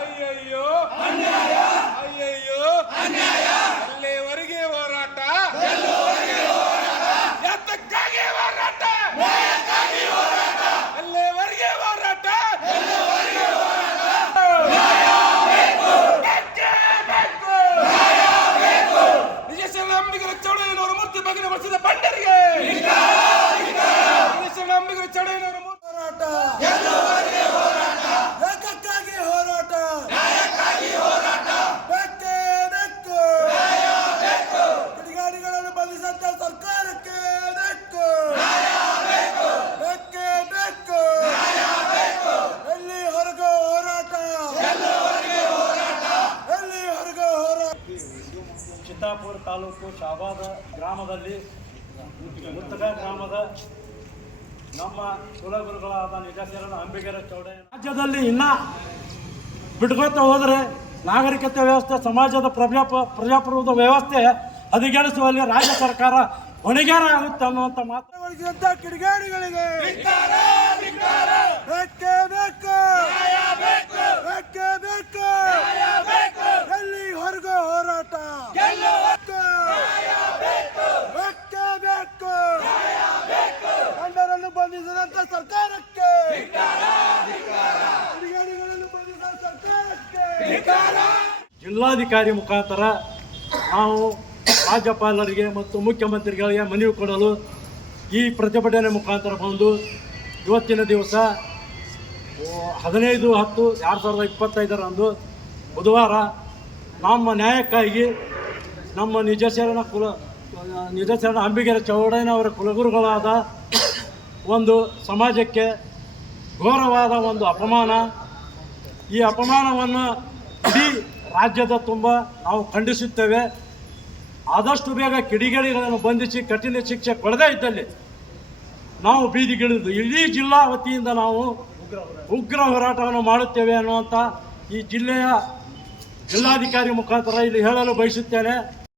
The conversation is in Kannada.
ಅಯ್ಯಯ್ಯೋ ಅಯ್ಯಯ್ಯೋ ಅಲ್ಲಿವರೆಗೆ ಹೋರಾಟ, ಯಾತಕ್ಕಾಗಿ ಹೋರಾಟ, ಅಲ್ಲಿವರೆಗೆ ಹೋರಾಟ. ನಿಜ ಶರಣ ಅಂಬಿಗರ ಚೌಡಯ್ಯನವರ ಮೂರ್ತಿ ಬಗೆನ ಬಳಸಿದ ಬಂಡರಿಗೆ, ನಿಜ ಶರಣ ಅಂಬಿಗರ ಚೌಡಯ್ಯನವರ ಮೂರ್ತಿ ಹೋರಾಟ, ಏಕಕ್ಕಾಗಿ ಹೋರಾಟ, ಬೇಕೇ ಬೇಕು, ಕಿಡಿಗೇಡಿಗಳನ್ನು ಬಂಧಿಸಂತ ಸರ್ಕಾರಕ್ಕೆ ಬೇಕು, ಬೇಕೇ ಬೇಕು, ಎಲ್ಲಿ ಹೊರಗೋ ಹೋರಾಟ, ಎಲ್ಲಿ ಹೊರಗೋ ಹೋರಾಟ. ಚಿತ್ತಾಪುರ ತಾಲೂಕು ಶಾಬಾದ ಗ್ರಾಮದಲ್ಲಿ ಮುತ್ತಗ ಗ್ರಾಮದ ನಮ್ಮ ಕುಲಗುರುಗಳಾದ ನಿಜ ಶರಣ ಅಂಬಿಗರ ಚೌಡಯ್ಯ ರಾಜ್ಯದಲ್ಲಿ ಇನ್ನ ಬಿಟ್ಕೊಳ್ತಾ ಹೋದರೆ ನಾಗರಿಕತೆ ವ್ಯವಸ್ಥೆ, ಸಮಾಜದ ಪ್ರಜಾಪ್ರಭುತ್ವ ವ್ಯವಸ್ಥೆ ಹದಗೆಡಿಸುವಲ್ಲಿ ರಾಜ್ಯ ಸರ್ಕಾರ ಹೊಣೆಗಾರ ಆಗುತ್ತೆ ಅನ್ನುವಂಥ ಮಾತು. ಕಿಡಿಗೇಡಿಗಳಿಗೆ ಬೇಕೇ ಬೇಕು, ಬೇಕೇ ಬೇಕು, ಎಲ್ಲಿ ಹೊರಗೋ ಹೋರಾಟ, ಬೇಕೇ ಬೇಕು, ಗಂಡರನ್ನು ಬಂಧಿಸಿದಂತ ಸರ್ಕಾರಕ್ಕೆ, ಕಿಡಿಗೇಡಿಗಳನ್ನು ಬಂಧಿಸಿದ ಸರ್ಕಾರಕ್ಕೆ. ಜಿಲ್ಲಾಧಿಕಾರಿ ಮುಖಾಂತರ ನಾವು ರಾಜ್ಯಪಾಲರಿಗೆ ಮತ್ತು ಮುಖ್ಯಮಂತ್ರಿಗಳಿಗೆ ಮನವಿ ಕೊಡಲು ಈ ಪ್ರತಿಭಟನೆ ಮುಖಾಂತರ ಬಂದು ಇವತ್ತಿನ ದಿವಸ 15/10/2025 ಬುಧವಾರ ನಮ್ಮ ನ್ಯಾಯಕ್ಕಾಗಿ ನಮ್ಮ ನಿಜ ಶರಣ ಅಂಬಿಗರ ಚೌಡಯ್ಯನವರ ಕುಲಗುರುಗಳಾದ ಒಂದು ಸಮಾಜಕ್ಕೆ ಘೋರವಾದ ಒಂದು ಅಪಮಾನ, ಈ ಅಪಮಾನವನ್ನು ಇಡೀ ರಾಜ್ಯದ ತುಂಬ ನಾವು ಖಂಡಿಸುತ್ತೇವೆ. ಆದಷ್ಟು ಬೇಗ ಕಿಡಿಗೇಡಿಗಳನ್ನು ಬಂಧಿಸಿ ಕಠಿಣ ಶಿಕ್ಷೆ ಕೊಡದೇ ಇದ್ದಲ್ಲಿ ನಾವು ಬೀದಿಗಿಳಿದು ಇಡೀ ಜಿಲ್ಲಾ ವತಿಯಿಂದ ನಾವು ಉಗ್ರ ಹೋರಾಟವನ್ನು ಮಾಡುತ್ತೇವೆ ಅನ್ನುವಂಥ ಈ ಜಿಲ್ಲೆಯ ಜಿಲ್ಲಾಧಿಕಾರಿ ಮುಖಾಂತರ ಇಲ್ಲಿ ಹೇಳಲು ಬಯಸುತ್ತೇನೆ.